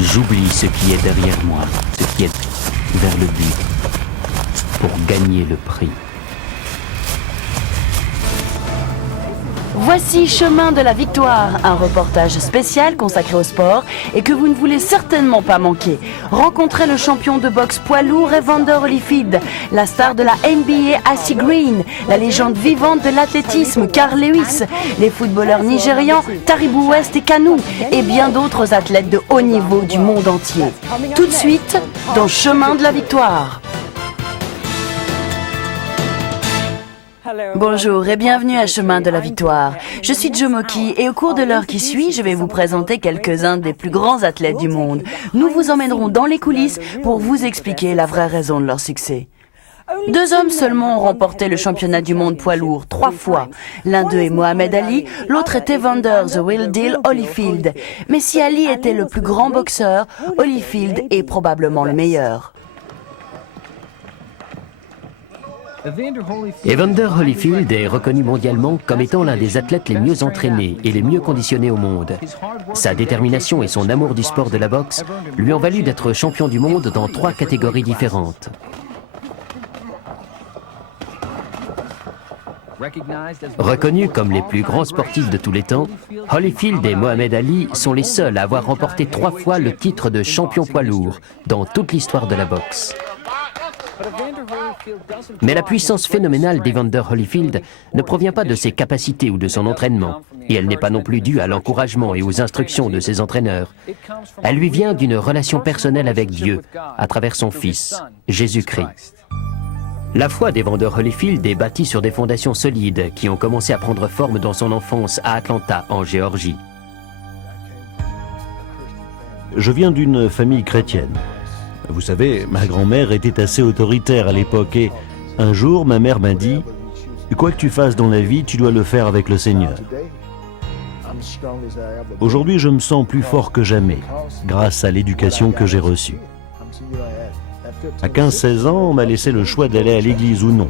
J'oublie ce qui est derrière moi, ce qui est vers le but, pour gagner le prix. Voici Chemin de la Victoire, un reportage spécial consacré au sport et que vous ne voulez certainement pas manquer. Rencontrez le champion de boxe poids lourd Evander Holyfield, la star de la NBA Asi Green, la légende vivante de l'athlétisme Carl Lewis, les footballeurs nigérians Taribo West et Kanu et bien d'autres athlètes de haut niveau du monde entier. Tout de suite dans Chemin de la Victoire. Bonjour et bienvenue à Chemin de la Victoire. Je suis Jomoki et au cours de l'heure qui suit, je vais vous présenter quelques-uns des plus grands athlètes du monde. Nous vous emmènerons dans les coulisses pour vous expliquer la vraie raison de leur succès. 2 hommes seulement ont remporté le championnat du monde poids lourd 3 fois. L'un d'eux est Mohamed Ali, l'autre est Evander The Real Deal Holyfield. Mais si Ali était le plus grand boxeur, Holyfield est probablement le meilleur. Evander Holyfield est reconnu mondialement comme étant l'un des athlètes les mieux entraînés et les mieux conditionnés au monde. Sa détermination et son amour du sport de la boxe lui ont valu d'être champion du monde dans 3 catégories différentes. Reconnus comme les plus grands sportifs de tous les temps, Holyfield et Mohamed Ali sont les seuls à avoir remporté 3 fois le titre de champion poids lourd dans toute l'histoire de la boxe. Mais la puissance phénoménale d'Evander Holyfield ne provient pas de ses capacités ou de son entraînement, et elle n'est pas non plus due à l'encouragement et aux instructions de ses entraîneurs. Elle lui vient d'une relation personnelle avec Dieu, à travers son Fils, Jésus-Christ. La foi d'Evander Holyfield est bâtie sur des fondations solides qui ont commencé à prendre forme dans son enfance à Atlanta, en Géorgie. Je viens d'une famille chrétienne. Vous savez, ma grand-mère était assez autoritaire à l'époque et un jour, ma mère m'a dit « Quoi que tu fasses dans la vie, tu dois le faire avec le Seigneur. » Aujourd'hui, je me sens plus fort que jamais, grâce à l'éducation que j'ai reçue. À 15-16 ans, on m'a laissé le choix d'aller à l'église ou non.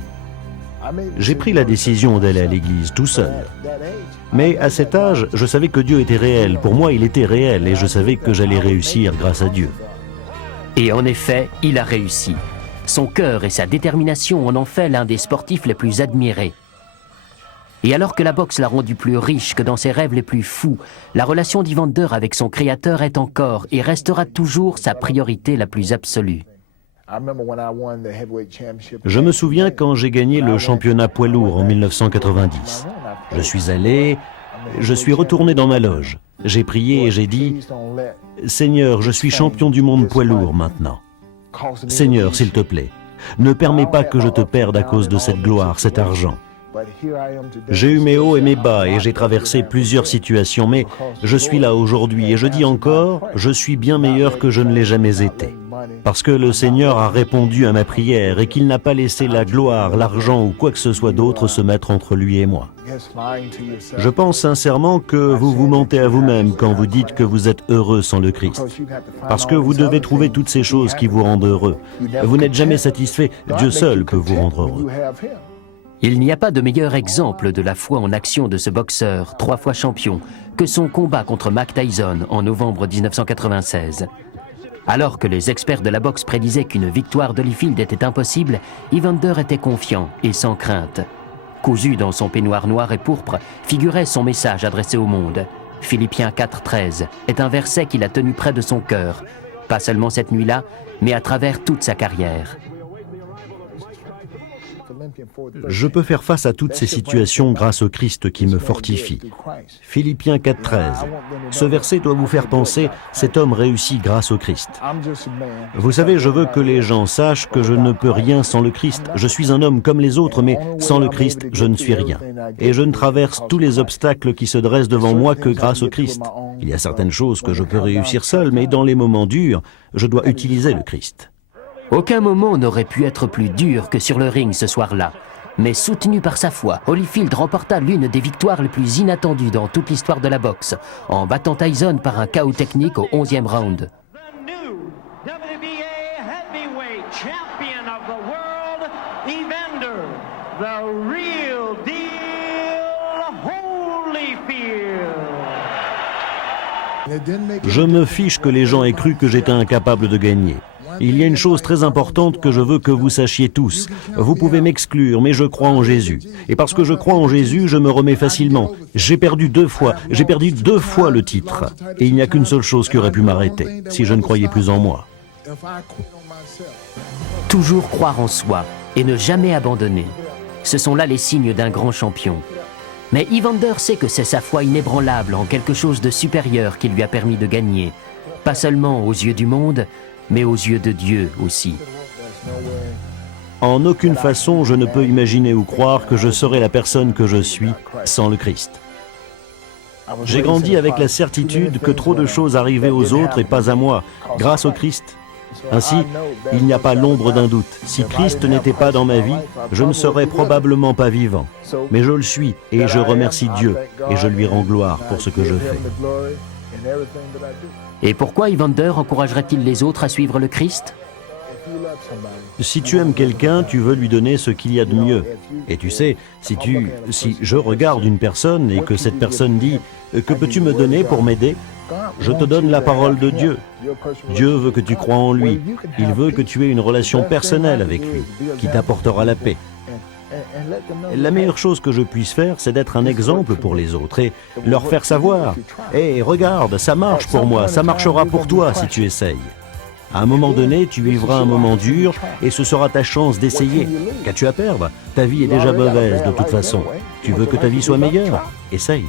J'ai pris la décision d'aller à l'église tout seul. Mais à cet âge, je savais que Dieu était réel. Pour moi, il était réel et je savais que j'allais réussir grâce à Dieu. Et en effet, il a réussi. Son cœur et sa détermination en ont fait l'un des sportifs les plus admirés. Et alors que la boxe l'a rendu plus riche que dans ses rêves les plus fous, la relation d'Evander avec son créateur est encore et restera toujours sa priorité la plus absolue. Je me souviens quand j'ai gagné le championnat poids lourd en 1990. Je suis retourné dans ma loge. J'ai prié et j'ai dit « Seigneur, je suis champion du monde poids lourd maintenant. Seigneur, s'il te plaît, ne permets pas que je te perde à cause de cette gloire, cet argent. » J'ai eu mes hauts et mes bas et j'ai traversé plusieurs situations, mais je suis là aujourd'hui et je dis encore, je suis bien meilleur que je ne l'ai jamais été. Parce que le Seigneur a répondu à ma prière et qu'il n'a pas laissé la gloire, l'argent ou quoi que ce soit d'autre se mettre entre lui et moi. Je pense sincèrement que vous vous mentez à vous-même quand vous dites que vous êtes heureux sans le Christ. Parce que vous devez trouver toutes ces choses qui vous rendent heureux. Vous n'êtes jamais satisfait, Dieu seul peut vous rendre heureux. Il n'y a pas de meilleur exemple de la foi en action de ce boxeur, 3 fois champion, que son combat contre Mike Tyson en novembre 1996. Alors que les experts de la boxe prédisaient qu'une victoire d'Holyfield était impossible, Evander était confiant et sans crainte. Cousu dans son peignoir noir et pourpre, figurait son message adressé au monde. Philippiens 4:13 est un verset qu'il a tenu près de son cœur, pas seulement cette nuit-là, mais à travers toute sa carrière. Je peux faire face à toutes ces situations grâce au Christ qui me fortifie. Philippiens 4:13. Ce verset doit vous faire penser, cet homme réussit grâce au Christ. Vous savez, je veux que les gens sachent que je ne peux rien sans le Christ. Je suis un homme comme les autres, mais sans le Christ, je ne suis rien. Et je ne traverse tous les obstacles qui se dressent devant moi que grâce au Christ. Il y a certaines choses que je peux réussir seul, mais dans les moments durs, je dois utiliser le Christ. Aucun moment n'aurait pu être plus dur que sur le ring ce soir-là. Mais soutenu par sa foi, Holyfield remporta l'une des victoires les plus inattendues dans toute l'histoire de la boxe, en battant Tyson par un KO technique au 11e round. Je me fiche que les gens aient cru que j'étais incapable de gagner. Il y a une chose très importante que je veux que vous sachiez tous. Vous pouvez m'exclure, mais je crois en Jésus. Et parce que je crois en Jésus, je me remets facilement. J'ai perdu 2 fois. J'ai perdu 2 fois le titre. Et il n'y a qu'une seule chose qui aurait pu m'arrêter, si je ne croyais plus en moi. Toujours croire en soi et ne jamais abandonner. Ce sont là les signes d'un grand champion. Mais Evander sait que c'est sa foi inébranlable en quelque chose de supérieur qui lui a permis de gagner. Pas seulement aux yeux du monde, mais aux yeux de Dieu aussi. En aucune façon, je ne peux imaginer ou croire que je serais la personne que je suis sans le Christ. J'ai grandi avec la certitude que trop de choses arrivaient aux autres et pas à moi, grâce au Christ. Ainsi, il n'y a pas l'ombre d'un doute. Si Christ n'était pas dans ma vie, je ne serais probablement pas vivant. Mais je le suis et je remercie Dieu et je lui rends gloire pour ce que je fais. Et pourquoi Evander encouragerait-il les autres à suivre le Christ? Si tu aimes quelqu'un, tu veux lui donner ce qu'il y a de mieux. Et tu sais, si je regarde une personne et que cette personne dit « Que peux-tu me donner pour m'aider ?» Je te donne la parole de Dieu. Dieu veut que tu crois en lui. Il veut que tu aies une relation personnelle avec lui, qui t'apportera la paix. La meilleure chose que je puisse faire, c'est d'être un exemple pour les autres et leur faire savoir « Hé, regarde, ça marche pour moi, ça marchera pour toi si tu essayes. » À un moment donné, tu vivras un moment dur et ce sera ta chance d'essayer. Qu'as-tu à perdre? Ta vie est déjà mauvaise de toute façon. Tu veux que ta vie soit meilleure? Essaye.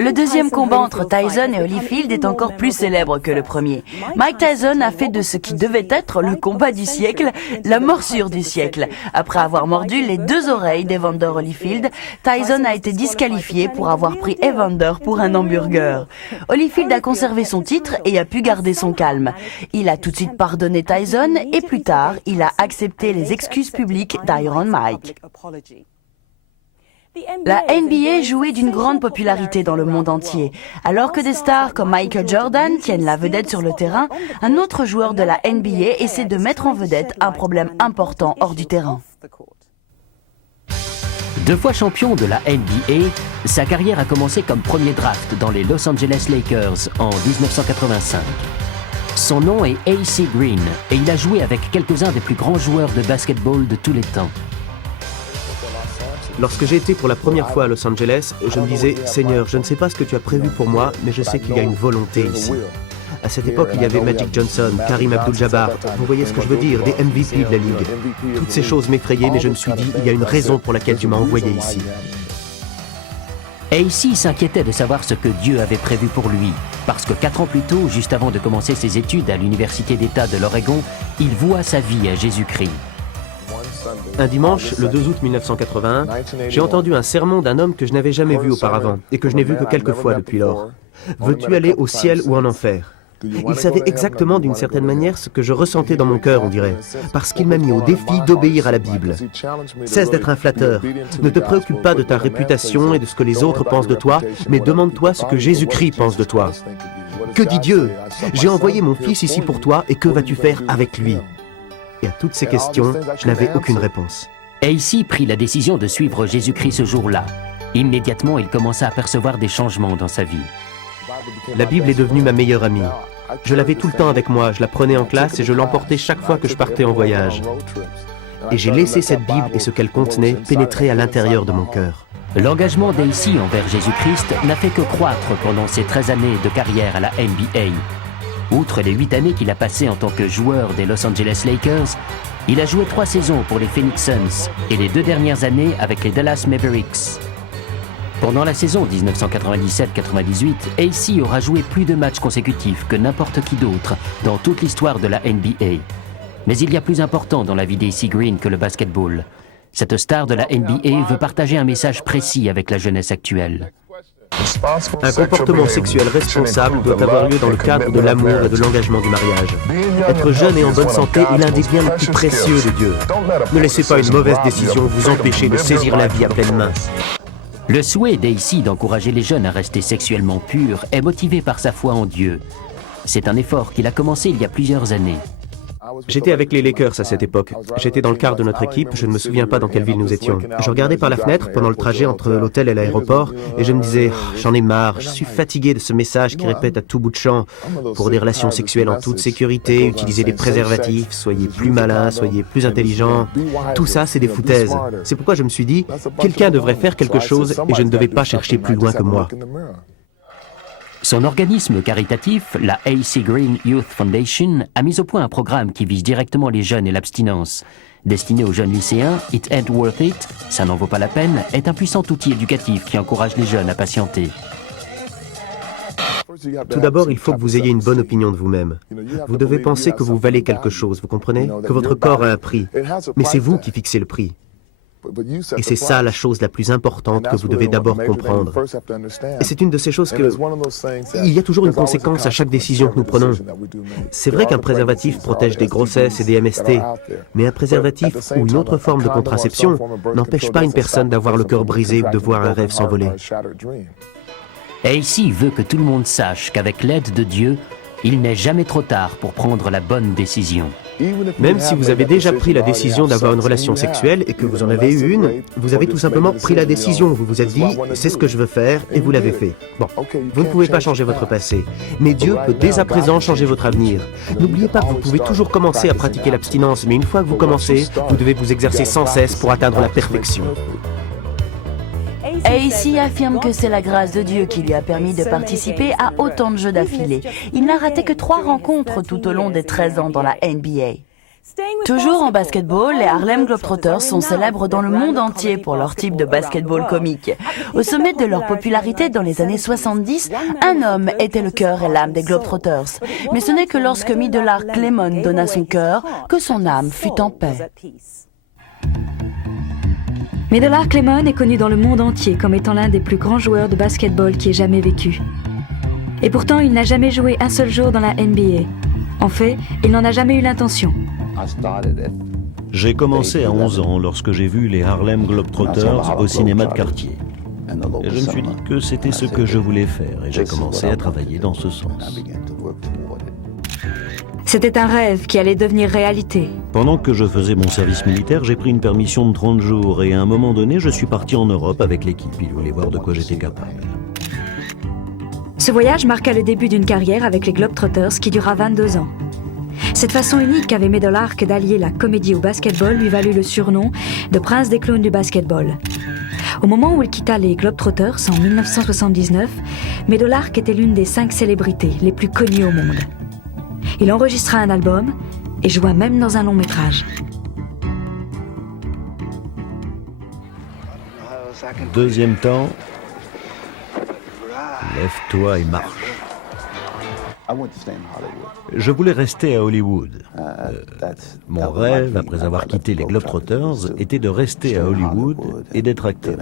Le deuxième combat entre Tyson et Holyfield est encore plus célèbre que le premier. Mike Tyson a fait de ce qui devait être le combat du siècle, la morsure du siècle. Après avoir mordu les 2 oreilles d'Evander Holyfield, Tyson a été disqualifié pour avoir pris Evander pour un hamburger. Holyfield a conservé son titre et a pu garder son calme. Il a tout de suite pardonné Tyson et plus tard, il a accepté les excuses publiques d'Iron Mike. La NBA jouait d'une grande popularité dans le monde entier. Alors que des stars comme Michael Jordan tiennent la vedette sur le terrain, un autre joueur de la NBA essaie de mettre en vedette un problème important hors du terrain. 2 fois champion de la NBA, sa carrière a commencé comme premier draft dans les Los Angeles Lakers en 1985. Son nom est A.C. Green et il a joué avec quelques-uns des plus grands joueurs de basketball de tous les temps. Lorsque j'ai été pour la première fois à Los Angeles, je me disais « Seigneur, je ne sais pas ce que tu as prévu pour moi, mais je sais qu'il y a une volonté ici. » À cette époque, il y avait Magic Johnson, Karim Abdul-Jabbar, vous voyez ce que je veux dire, des MVP de la Ligue. Toutes ces choses m'effrayaient, mais je me suis dit « Il y a une raison pour laquelle tu m'as envoyé ici. » A.C. s'inquiétait de savoir ce que Dieu avait prévu pour lui, parce que 4 ans plus tôt, juste avant de commencer ses études à l'Université d'État de l'Oregon, il voua sa vie à Jésus-Christ. Un dimanche, le 2 août 1981, j'ai entendu un sermon d'un homme que je n'avais jamais vu auparavant et que je n'ai vu que quelques fois depuis lors. « Veux-tu aller au ciel ou en enfer ?» Il savait exactement d'une certaine manière ce que je ressentais dans mon cœur, on dirait, parce qu'il m'a mis au défi d'obéir à la Bible. Cesse d'être un flatteur. Ne te préoccupe pas de ta réputation et de ce que les autres pensent de toi, mais demande-toi ce que Jésus-Christ pense de toi. Que dit Dieu? J'ai envoyé mon fils ici pour toi et que vas-tu faire avec lui? Et à toutes ces questions, je n'avais aucune réponse. A.C. prit la décision de suivre Jésus-Christ ce jour-là. Immédiatement, il commença à percevoir des changements dans sa vie. La Bible est devenue ma meilleure amie. Je l'avais tout le temps avec moi, je la prenais en classe et je l'emportais chaque fois que je partais en voyage. Et j'ai laissé cette Bible et ce qu'elle contenait pénétrer à l'intérieur de mon cœur. L'engagement d'A.C. envers Jésus-Christ n'a fait que croître pendant ses 13 années de carrière à la NBA. Outre les 8 années qu'il a passées en tant que joueur des Los Angeles Lakers, il a joué 3 saisons pour les Phoenix Suns et les 2 dernières années avec les Dallas Mavericks. Pendant la saison 1997-98, A.C. aura joué plus de matchs consécutifs que n'importe qui d'autre dans toute l'histoire de la NBA. Mais il y a plus important dans la vie d'A.C. Green que le basketball. Cette star de la NBA veut partager un message précis avec la jeunesse actuelle. Un comportement sexuel responsable doit avoir lieu dans le cadre de l'amour et de l'engagement du mariage. Être jeune et en bonne santé est l'un des biens les plus précieux de Dieu. Ne laissez pas une mauvaise décision vous empêcher de saisir la vie à pleine main. Le souhait d'A.C. d'encourager les jeunes à rester sexuellement purs est motivé par sa foi en Dieu. C'est un effort qu'il a commencé il y a plusieurs années. J'étais avec les Lakers à cette époque. J'étais dans le quart de notre équipe, je ne me souviens pas dans quelle ville nous étions. Je regardais par la fenêtre pendant le trajet entre l'hôtel et l'aéroport et je me disais, j'en ai marre, je suis fatigué de ce message qui répète à tout bout de champ. Pour des relations sexuelles en toute sécurité, utilisez des préservatifs, soyez plus malins, soyez plus intelligents. Tout ça, c'est des foutaises. C'est pourquoi je me suis dit, quelqu'un devrait faire quelque chose et je ne devais pas chercher plus loin que moi. Son organisme caritatif, la AC Green Youth Foundation, a mis au point un programme qui vise directement les jeunes et l'abstinence. Destiné aux jeunes lycéens, It Ain't Worth It, ça n'en vaut pas la peine, est un puissant outil éducatif qui encourage les jeunes à patienter. Tout d'abord, il faut que vous ayez une bonne opinion de vous-même. Vous devez penser que vous valez quelque chose, vous comprenez? Que votre corps a un prix. Mais c'est vous qui fixez le prix. Et c'est ça la chose la plus importante que vous devez d'abord comprendre. Et c'est une de ces choses que... Il y a toujours une conséquence à chaque décision que nous prenons. C'est vrai qu'un préservatif protège des grossesses et des MST, mais un préservatif ou une autre forme de contraception n'empêche pas une personne d'avoir le cœur brisé ou de voir un rêve s'envoler. AC veut que tout le monde sache qu'avec l'aide de Dieu, il n'est jamais trop tard pour prendre la bonne décision. Même si vous avez déjà pris la décision d'avoir une relation sexuelle et que vous en avez eu une, vous avez tout simplement pris la décision. Vous vous êtes dit, c'est ce que je veux faire et vous l'avez fait. Bon, vous ne pouvez pas changer votre passé, mais Dieu peut dès à présent changer votre avenir. N'oubliez pas que vous pouvez toujours commencer à pratiquer l'abstinence, mais une fois que vous commencez, vous devez vous exercer sans cesse pour atteindre la perfection. AC affirme que c'est la grâce de Dieu qui lui a permis de participer à autant de jeux d'affilée. Il n'a raté que 3 rencontres tout au long des 13 ans dans la NBA. Toujours en basketball, les Harlem Globetrotters sont célèbres dans le monde entier pour leur type de basketball comique. Au sommet de leur popularité dans les années 70, un homme était le cœur et l'âme des Globetrotters. Mais ce n'est que lorsque Meadowlark Lemon donna son cœur que son âme fut en paix. Meadowlark Lemon est connu dans le monde entier comme étant l'un des plus grands joueurs de basketball qui ait jamais vécu. Et pourtant, il n'a jamais joué un seul jour dans la NBA. En fait, il n'en a jamais eu l'intention. J'ai commencé à 11 ans lorsque j'ai vu les Harlem Globetrotters au cinéma de quartier. Et je me suis dit que c'était ce que je voulais faire et j'ai commencé à travailler dans ce sens. C'était un rêve qui allait devenir réalité. Pendant que je faisais mon service militaire, j'ai pris une permission de 30 jours et à un moment donné, je suis parti en Europe avec l'équipe. Ils voulaient voir de quoi j'étais capable. Ce voyage marqua le début d'une carrière avec les Globetrotters qui dura 22 ans. Cette façon unique qu'avait Meadowlark d'allier la comédie au basketball lui valut le surnom de prince des clowns du basketball. Au moment où il quitta les Globetrotters en 1979, Meadowlark était l'une des 5 célébrités les plus connues au monde. Il enregistra un album et joua même dans un long métrage. Deuxième temps, lève-toi et marche. Je voulais rester à Hollywood. Mon rêve, après avoir quitté les Globetrotters, était de rester à Hollywood et d'être acteur.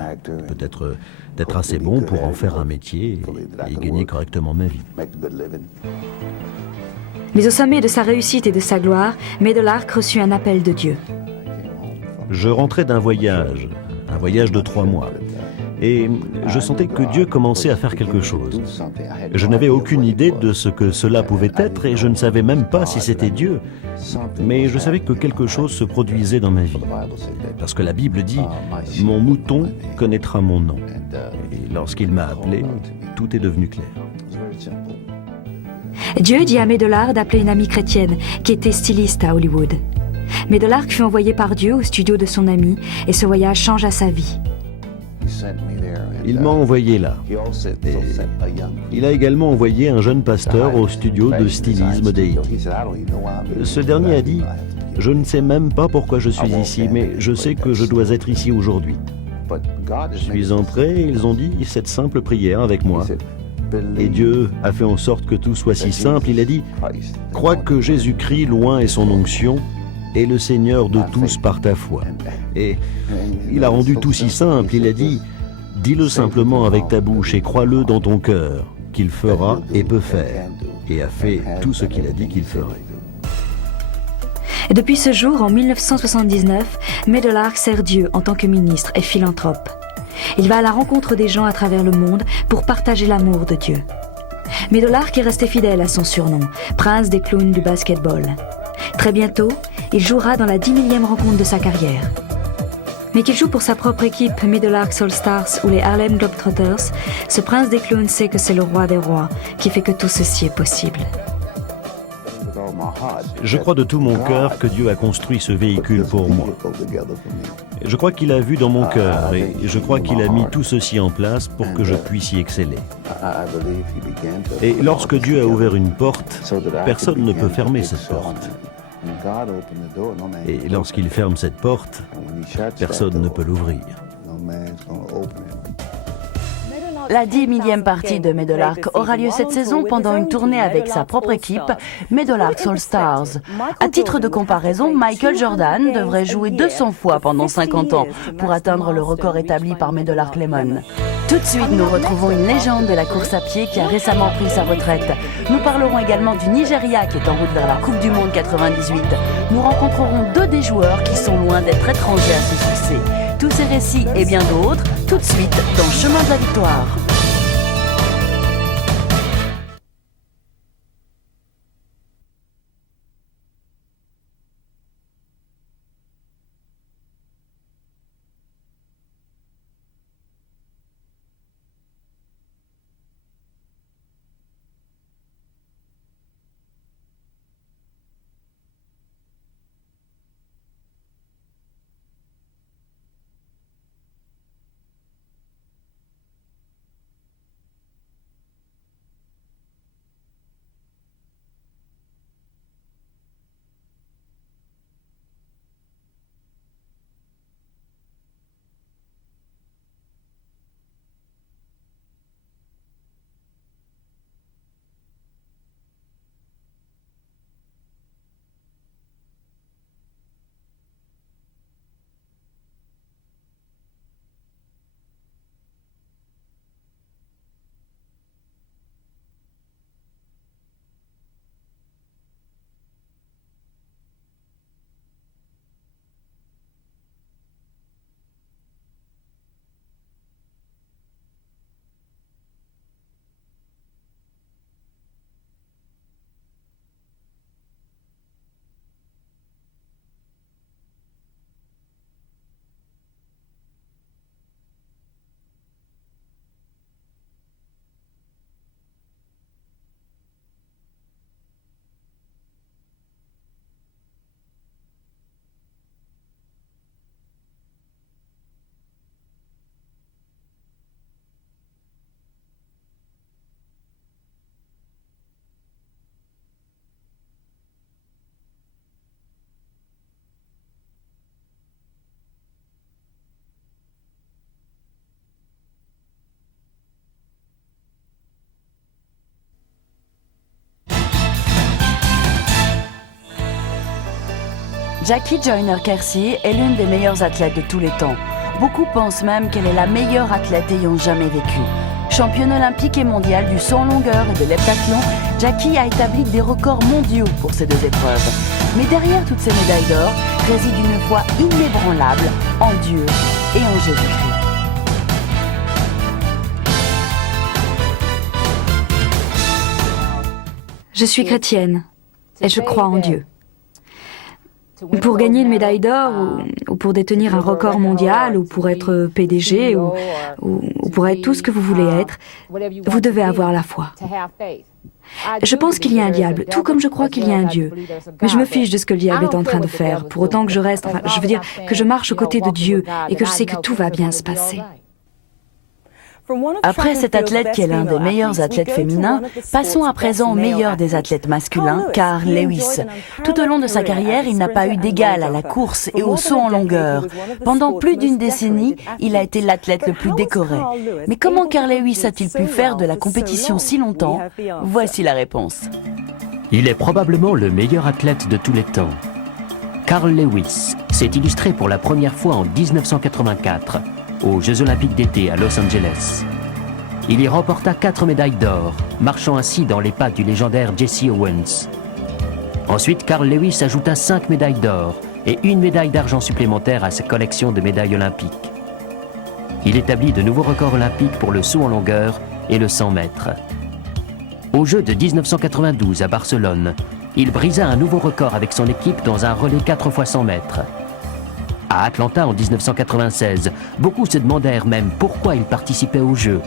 Peut-être d'être assez bon pour en faire un métier et gagner correctement ma vie. Mais au sommet de sa réussite et de sa gloire, Meadowlark reçut un appel de Dieu. Je rentrais d'un voyage de 3 mois. Et je sentais que Dieu commençait à faire quelque chose. Je n'avais aucune idée de ce que cela pouvait être et je ne savais même pas si c'était Dieu. Mais je savais que quelque chose se produisait dans ma vie. Parce que la Bible dit « Mon mouton connaîtra mon nom ». Et lorsqu'il m'a appelé, tout est devenu clair. Dieu dit à Meadowlark d'appeler une amie chrétienne qui était styliste à Hollywood. Meadowlark fut envoyé par Dieu au studio de son ami et ce voyage changea sa vie. Il m'a envoyé là. Et il a également envoyé un jeune pasteur au studio de stylisme d'Haïti. Ce dernier a dit « Je ne sais même pas pourquoi je suis ici, mais je sais que je dois être ici aujourd'hui. » Je suis entré et ils ont dit cette simple prière avec moi. Et Dieu a fait en sorte que tout soit si simple. Il a dit « Crois que Jésus-Christ, loin est son onction, et le Seigneur de tous par ta foi. » Et il a rendu tout si simple. Il a dit « Dis-le simplement avec ta bouche et crois-le dans ton cœur, qu'il fera et peut faire. » Et a fait tout ce qu'il a dit qu'il ferait. Depuis ce jour, en 1979, Meadowlark sert Dieu en tant que ministre et philanthrope. Il va à la rencontre des gens à travers le monde pour partager l'amour de Dieu. Meadowlark est resté fidèle à son surnom, prince des clowns du basketball. Très bientôt, il jouera dans la 10 000e rencontre de sa carrière. Mais qu'il joue pour sa propre équipe, Middle Arcs All Stars ou les Harlem Globetrotters, ce prince des clowns sait que c'est le roi des rois qui fait que tout ceci est possible. Je crois de tout mon cœur que Dieu a construit ce véhicule pour moi. Je crois qu'il a vu dans mon cœur et je crois qu'il a mis tout ceci en place pour que je puisse y exceller. Et lorsque Dieu a ouvert une porte, personne ne peut fermer cette porte. Et lorsqu'il ferme cette porte, personne ne peut l'ouvrir. La 10 000e partie de Meadowlark aura lieu cette saison pendant une tournée avec sa propre équipe, Meadowlark All Stars. À titre de comparaison, Michael Jordan devrait jouer 200 fois pendant 50 ans pour atteindre le record établi par Meadowlark Lemon. Tout de suite, nous retrouvons une légende de la course à pied qui a récemment pris sa retraite. Nous parlerons également du Nigeria qui est en route vers la Coupe du Monde 98. Nous rencontrerons deux des joueurs qui sont loin d'être étrangers à ce succès. Tous ces récits et bien d'autres, tout de suite dans Chemin de la Victoire. Jackie Joyner-Kersee est l'une des meilleures athlètes de tous les temps. Beaucoup pensent même qu'elle est la meilleure athlète ayant jamais vécu. Championne olympique et mondiale du saut en longueur et de l'heptathlon, Jackie a établi des records mondiaux pour ces deux épreuves. Mais derrière toutes ces médailles d'or réside une foi inébranlable en Dieu et en Jésus-Christ. Je suis chrétienne et je crois en Dieu. Pour gagner une médaille d'or ou pour détenir un record mondial ou pour être PDG ou pour être tout ce que vous voulez être, vous devez avoir la foi. Je pense qu'il y a un diable, tout comme je crois qu'il y a un Dieu. Mais je me fiche de ce que le diable est en train de faire, pour autant que je reste, je veux dire que je marche aux côtés de Dieu et que je sais que tout va bien se passer. Après cet athlète qui est l'un des meilleurs athlètes féminins, passons à présent au meilleur des athlètes masculins, Carl Lewis. Tout au long de sa carrière, il n'a pas eu d'égal à la course et au saut en longueur. Pendant plus d'une décennie, il a été l'athlète le plus décoré. Mais comment Carl Lewis a-t-il pu faire de la compétition si longtemps? Voici la réponse. Il est probablement le meilleur athlète de tous les temps. Carl Lewis s'est illustré pour la première fois en 1984. Aux Jeux Olympiques d'été à Los Angeles. Il y remporta 4 médailles d'or, marchant ainsi dans les pas du légendaire Jesse Owens. Ensuite, Carl Lewis ajouta 5 médailles d'or et 1 médaille d'argent supplémentaire à sa collection de médailles olympiques. Il établit de nouveaux records olympiques pour le saut en longueur et le 100 mètres. Aux Jeux de 1992 à Barcelone, il brisa un nouveau record avec son équipe dans un relais 4 x 100 mètres. À Atlanta en 1996, beaucoup se demandèrent même pourquoi il participait aux Jeux.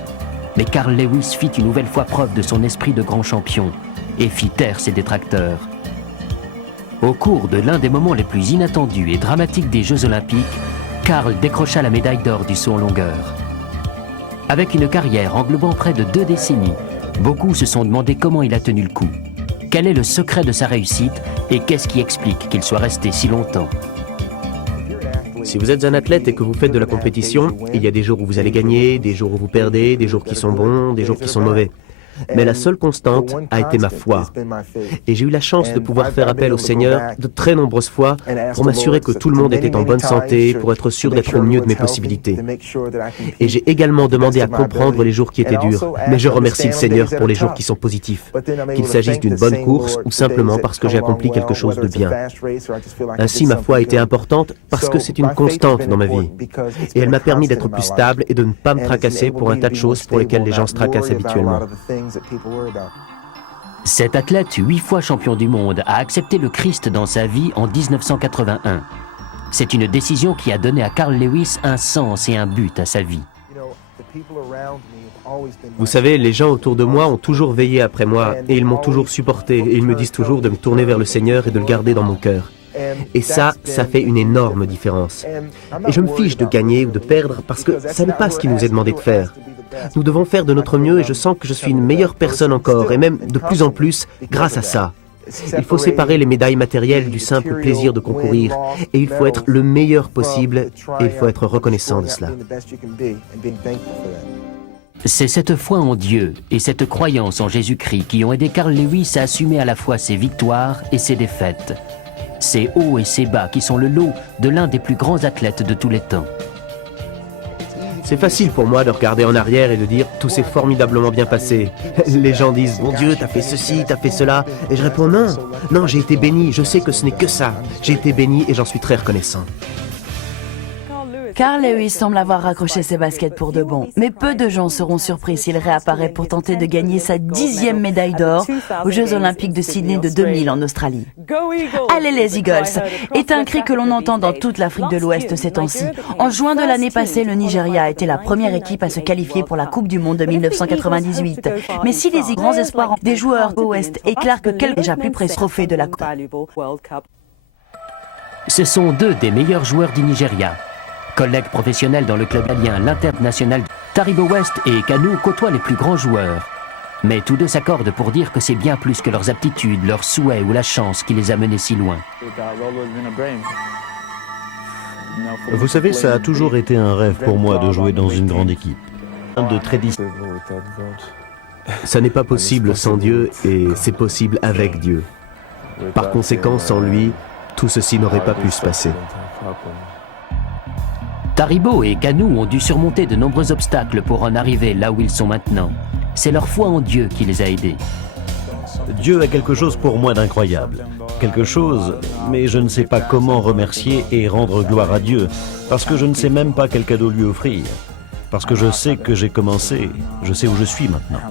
Mais Carl Lewis fit une nouvelle fois preuve de son esprit de grand champion et fit taire ses détracteurs. Au cours de l'un des moments les plus inattendus et dramatiques des Jeux Olympiques, Carl décrocha la médaille d'or du saut en longueur. Avec une carrière englobant près de 2 décennies, beaucoup se sont demandé comment il a tenu le coup. Quel est le secret de sa réussite et qu'est-ce qui explique qu'il soit resté si longtemps? Si vous êtes un athlète et que vous faites de la compétition, il y a des jours où vous allez gagner, des jours où vous perdez, des jours qui sont bons, des jours qui sont mauvais. Mais la seule constante a été ma foi. Et j'ai eu la chance de pouvoir faire appel au Seigneur de très nombreuses fois pour m'assurer que tout le monde était en bonne santé, pour être sûr d'être au mieux de mes possibilités. Et j'ai également demandé à comprendre les jours qui étaient durs. Mais je remercie le Seigneur pour les jours qui sont positifs, qu'il s'agisse d'une bonne course ou simplement parce que j'ai accompli quelque chose de bien. Ainsi, ma foi a été importante parce que c'est une constante dans ma vie. Et elle m'a permis d'être plus stable et de ne pas me tracasser pour un tas de choses pour lesquelles les gens se tracassent habituellement. Cet athlète, 8 fois champion du monde, a accepté le Christ dans sa vie en 1981. C'est une décision qui a donné à Carl Lewis un sens et un but à sa vie. Vous savez, les gens autour de moi ont toujours veillé après moi et ils m'ont toujours supporté et ils me disent toujours de me tourner vers le Seigneur et de le garder dans mon cœur. Et ça fait une énorme différence. Et je me fiche de gagner ou de perdre parce que ça n'est pas ce qui nous est demandé de faire. Nous devons faire de notre mieux et je sens que je suis une meilleure personne encore et même de plus en plus grâce à ça. Il faut séparer les médailles matérielles du simple plaisir de concourir et il faut être le meilleur possible et il faut être reconnaissant de cela. C'est cette foi en Dieu et cette croyance en Jésus-Christ qui ont aidé Carl Lewis à assumer à la fois ses victoires et ses défaites. Ses hauts et ses bas qui sont le lot de l'un des plus grands athlètes de tous les temps. C'est facile pour moi de regarder en arrière et de dire « tout s'est formidablement bien passé ». Les gens disent « mon Dieu, t'as fait ceci, t'as fait cela ». Et je réponds « non, non, j'ai été béni, je sais que ce n'est que ça. J'ai été béni et j'en suis très reconnaissant ». Carl Lewis semble avoir raccroché ses baskets pour de bon, mais peu de gens seront surpris s'il réapparaît pour tenter de gagner sa 10e médaille d'or aux Jeux Olympiques de Sydney de 2000 en Australie. Allez les Eagles est un cri que l'on entend dans toute l'Afrique de l'Ouest ces temps-ci. En juin de l'année passée, le Nigeria a été la première équipe à se qualifier pour la Coupe du Monde de 1998. Mais si les grands espoirs des joueurs de l'Ouest éclairent que quelques déjà plus près trophée de la Coupe. Ce sont 2 des meilleurs joueurs du Nigeria. Collègues professionnels dans le club alien, l'International, Taribo West et Kanu côtoient les plus grands joueurs. Mais tous deux s'accordent pour dire que c'est bien plus que leurs aptitudes, leurs souhaits ou la chance qui les a menés si loin. Vous savez, ça a toujours été un rêve pour moi de jouer dans une grande équipe. Ça n'est pas possible sans Dieu et c'est possible avec Dieu. Par conséquent, sans lui, tout ceci n'aurait pas pu se passer. Taribo et Kanu ont dû surmonter de nombreux obstacles pour en arriver là où ils sont maintenant. C'est leur foi en Dieu qui les a aidés. Dieu a quelque chose pour moi d'incroyable. Quelque chose, mais je ne sais pas comment remercier et rendre gloire à Dieu, parce que je ne sais même pas quel cadeau lui offrir. Parce que je sais que j'ai commencé, je sais où je suis maintenant.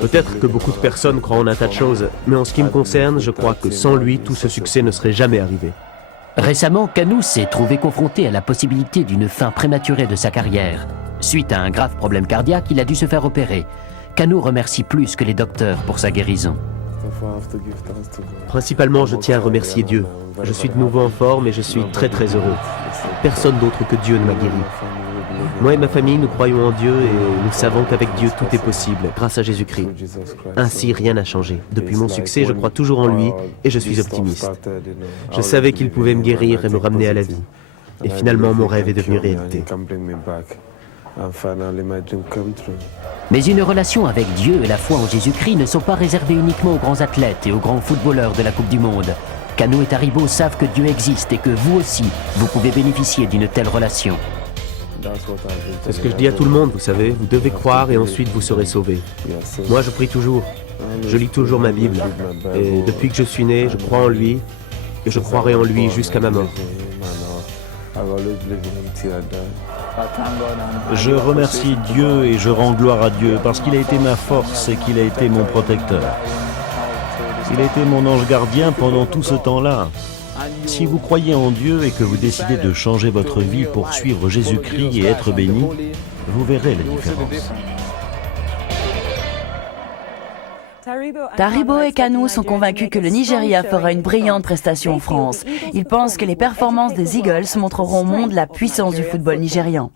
Peut-être que beaucoup de personnes croient en un tas de choses, mais en ce qui me concerne, je crois que sans lui, tout ce succès ne serait jamais arrivé. Récemment, Kanu s'est trouvé confronté à la possibilité d'une fin prématurée de sa carrière. Suite à un grave problème cardiaque, il a dû se faire opérer. Kanu remercie plus que les docteurs pour sa guérison. Principalement, je tiens à remercier Dieu. Je suis de nouveau en forme et je suis très très heureux. Personne d'autre que Dieu ne m'a guéri. Moi et ma famille, nous croyons en Dieu et nous savons qu'avec Dieu, tout est possible, grâce à Jésus-Christ. Ainsi, rien n'a changé. Depuis mon succès, je crois toujours en lui et je suis optimiste. Je savais qu'il pouvait me guérir et me ramener à la vie. Et finalement, mon rêve est devenu réalité. Mais une relation avec Dieu et la foi en Jésus-Christ ne sont pas réservées uniquement aux grands athlètes et aux grands footballeurs de la Coupe du Monde. Kanu et Taribo savent que Dieu existe et que vous aussi, vous pouvez bénéficier d'une telle relation. C'est ce que je dis à tout le monde, vous savez. Vous devez croire et ensuite vous serez sauvés. Moi, je prie toujours. Je lis toujours ma Bible. Et depuis que je suis né, je crois en lui et je croirai en lui jusqu'à ma mort. Je remercie Dieu et je rends gloire à Dieu parce qu'il a été ma force et qu'il a été mon protecteur. Il a été mon ange gardien pendant tout ce temps-là. Si vous croyez en Dieu et que vous décidez de changer votre vie pour suivre Jésus-Christ et être béni, vous verrez la différence. Taribo et Kanu sont convaincus que le Nigeria fera une brillante prestation en France. Ils pensent que les performances des Eagles montreront au monde la puissance du football nigérian.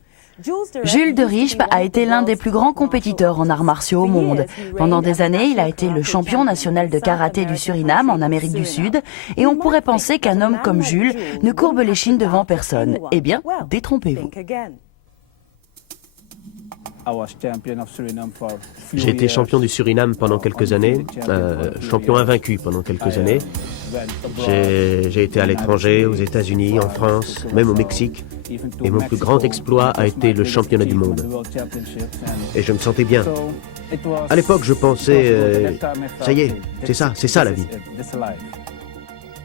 Jules de Richpe a été l'un des plus grands compétiteurs en arts martiaux au monde. Pendant des années, il a été le champion national de karaté du Suriname en Amérique du Sud. Et on pourrait penser qu'un homme comme Jules ne courbe l'échine devant personne. Eh bien, détrompez-vous. J'ai été champion du Suriname pendant quelques années, champion invaincu pendant quelques années. J'ai été à l'étranger, aux États-Unis, en France, même au Mexique. Et mon plus grand exploit a été le championnat du monde. Et je me sentais bien. À l'époque, je pensais, ça y est, c'est ça la vie.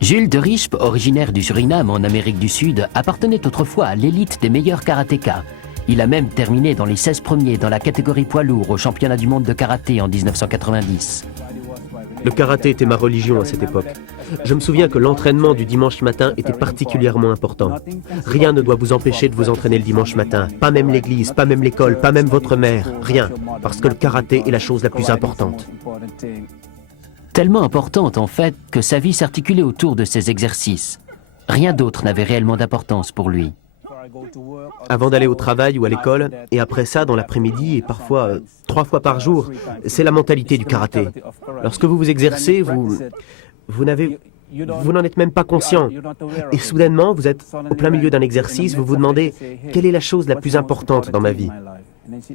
Jules de Richpe, originaire du Suriname en Amérique du Sud, appartenait autrefois à l'élite des meilleurs karatékas. Il a même terminé dans les 16 premiers dans la catégorie poids lourd au championnat du monde de karaté en 1990. Le karaté était ma religion à cette époque. Je me souviens que l'entraînement du dimanche matin était particulièrement important. Rien ne doit vous empêcher de vous entraîner le dimanche matin. Pas même l'église, pas même l'école, pas même votre mère. Rien. Parce que le karaté est la chose la plus importante. Tellement importante en fait que sa vie s'articulait autour de ces exercices. Rien d'autre n'avait réellement d'importance pour lui. Avant d'aller au travail ou à l'école, et après ça dans l'après-midi et parfois 3 fois par jour, c'est la mentalité du karaté. Lorsque vous vous exercez, vous n'en êtes même pas conscient. Et soudainement, vous êtes au plein milieu d'un exercice, vous vous demandez « Quelle est la chose la plus importante dans ma vie ?»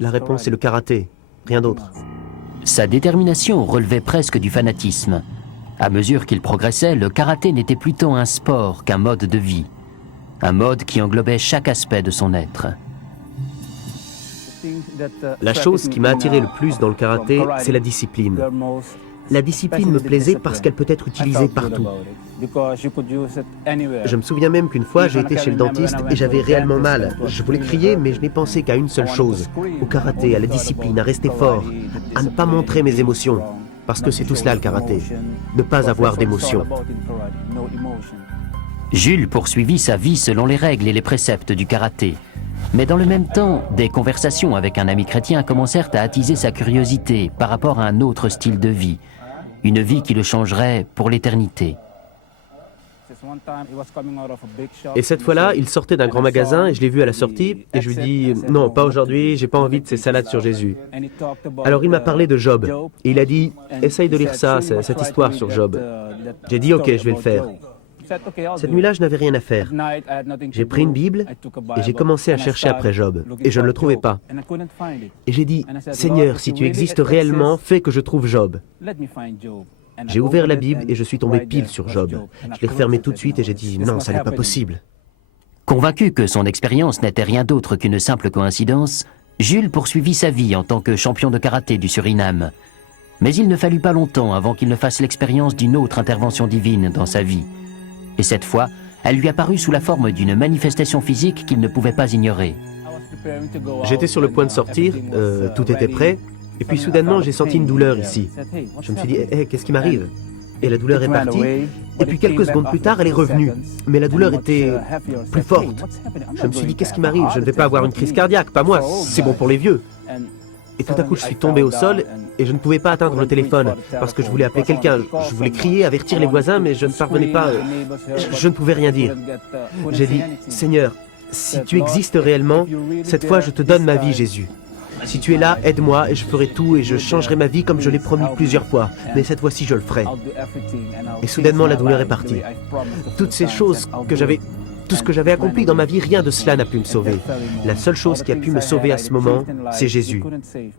La réponse est le karaté, rien d'autre. Sa détermination relevait presque du fanatisme. À mesure qu'il progressait, le karaté n'était plus tant un sport qu'un mode de vie. Un mode qui englobait chaque aspect de son être. La chose qui m'a attiré le plus dans le karaté, c'est la discipline. La discipline me plaisait parce qu'elle peut être utilisée partout. Je me souviens même qu'une fois, j'ai été chez le dentiste et j'avais réellement mal. Je voulais crier, mais je n'ai pensé qu'à une seule chose. Au karaté, à la discipline, à rester fort, à ne pas montrer mes émotions. Parce que c'est tout cela le karaté, ne pas avoir d'émotions. Jules poursuivit sa vie selon les règles et les préceptes du karaté. Mais dans le même temps, des conversations avec un ami chrétien commencèrent à attiser sa curiosité par rapport à un autre style de vie. Une vie qui le changerait pour l'éternité. Et cette fois-là, il sortait d'un grand magasin et je l'ai vu à la sortie et je lui dis « Non, pas aujourd'hui, j'ai pas envie de ces salades sur Jésus. » Alors il m'a parlé de Job et il a dit « Essaye de lire ça, cette histoire sur Job. » J'ai dit « Ok, je vais le faire. » Cette nuit-là, je n'avais rien à faire. J'ai pris une Bible et j'ai commencé à chercher après Job. Et je ne le trouvais pas. Et j'ai dit, Seigneur, si tu existes réellement, fais que je trouve Job. J'ai ouvert la Bible et je suis tombé pile sur Job. Je l'ai refermé tout de suite et j'ai dit, non, ça n'est pas possible. Convaincu que son expérience n'était rien d'autre qu'une simple coïncidence, Jules poursuivit sa vie en tant que champion de karaté du Suriname. Mais il ne fallut pas longtemps avant qu'il ne fasse l'expérience d'une autre intervention divine dans sa vie. Et cette fois, elle lui apparut sous la forme d'une manifestation physique qu'il ne pouvait pas ignorer. J'étais sur le point de sortir, tout était prêt, et puis soudainement j'ai senti une douleur ici. Je me suis dit, qu'est-ce qui m'arrive? Et la douleur est partie, et puis quelques secondes plus tard, elle est revenue. Mais la douleur était plus forte. Je me suis dit, qu'est-ce qui m'arrive? Je ne vais pas avoir une crise cardiaque, pas moi, c'est bon pour les vieux. Et tout à coup, je suis tombé au sol et je ne pouvais pas atteindre le téléphone parce que je voulais appeler quelqu'un. Je voulais crier, avertir les voisins, mais je ne parvenais pas. Je ne pouvais rien dire. J'ai dit, Seigneur, si tu existes réellement, cette fois, je te donne ma vie, Jésus. Si tu es là, aide-moi et je ferai tout et je changerai ma vie comme je l'ai promis plusieurs fois. Mais cette fois-ci, je le ferai. Et soudainement, la douleur est partie. Toutes ces choses que j'avais... Tout ce que j'avais accompli dans ma vie, rien de cela n'a pu me sauver. La seule chose qui a pu me sauver à ce moment, c'est Jésus.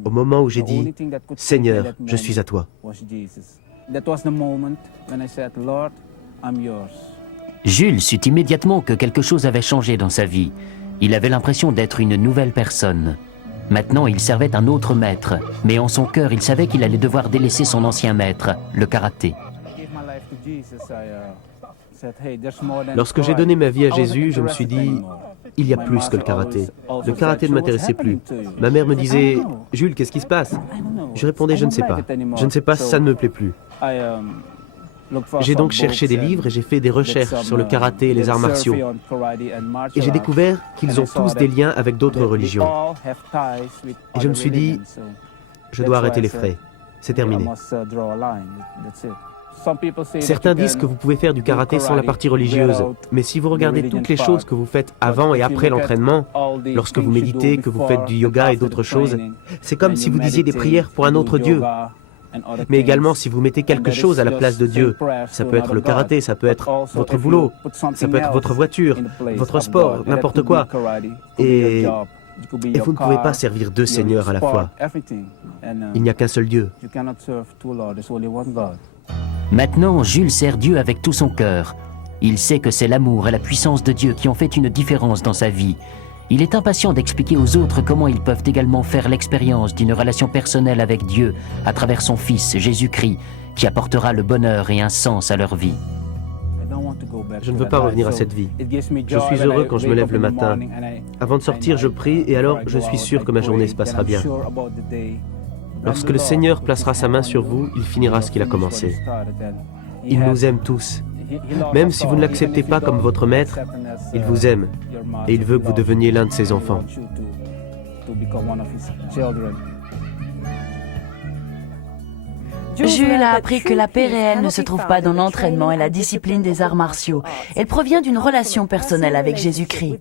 Au moment où j'ai dit, Seigneur, je suis à toi. Jules sut immédiatement que quelque chose avait changé dans sa vie. Il avait l'impression d'être une nouvelle personne. Maintenant, il servait un autre maître, mais en son cœur, il savait qu'il allait devoir délaisser son ancien maître, le karaté. Lorsque j'ai donné ma vie à Jésus, je me suis dit, il y a plus que le karaté. Le karaté ne m'intéressait plus. Ma mère me disait, Jules, qu'est-ce qui se passe? Je répondais, je ne sais pas. Je ne sais pas, ça ne me plaît plus. J'ai donc cherché des livres et j'ai fait des recherches sur le karaté et les arts martiaux. Et j'ai découvert qu'ils ont tous des liens avec d'autres religions. Et je me suis dit, je dois arrêter les frais. C'est terminé. Certains disent que vous pouvez faire du karaté sans la partie religieuse, mais si vous regardez toutes les choses que vous faites avant et après l'entraînement, lorsque vous méditez, que vous faites du yoga et d'autres choses, c'est comme si vous disiez des prières pour un autre Dieu. Mais également, si vous mettez quelque chose à la place de Dieu, ça peut être le karaté, ça peut être votre boulot, ça peut être votre voiture, votre sport, n'importe quoi. Et vous ne pouvez pas servir deux seigneurs à la fois. Il n'y a qu'un seul Dieu. Maintenant, Jules sert Dieu avec tout son cœur. Il sait que c'est l'amour et la puissance de Dieu qui ont fait une différence dans sa vie. Il est impatient d'expliquer aux autres comment ils peuvent également faire l'expérience d'une relation personnelle avec Dieu à travers son Fils, Jésus-Christ, qui apportera le bonheur et un sens à leur vie. Je ne veux pas revenir à cette vie. Je suis heureux quand je me lève le matin. Avant de sortir, je prie et alors je suis sûr que ma journée se passera bien. Lorsque le Seigneur placera sa main sur vous, il finira ce qu'il a commencé. Il nous aime tous. Même si vous ne l'acceptez pas comme votre maître, il vous aime et il veut que vous deveniez l'un de ses enfants. Jules a appris que la paix réelle ne se trouve pas dans l'entraînement et la discipline des arts martiaux. Elle provient d'une relation personnelle avec Jésus-Christ.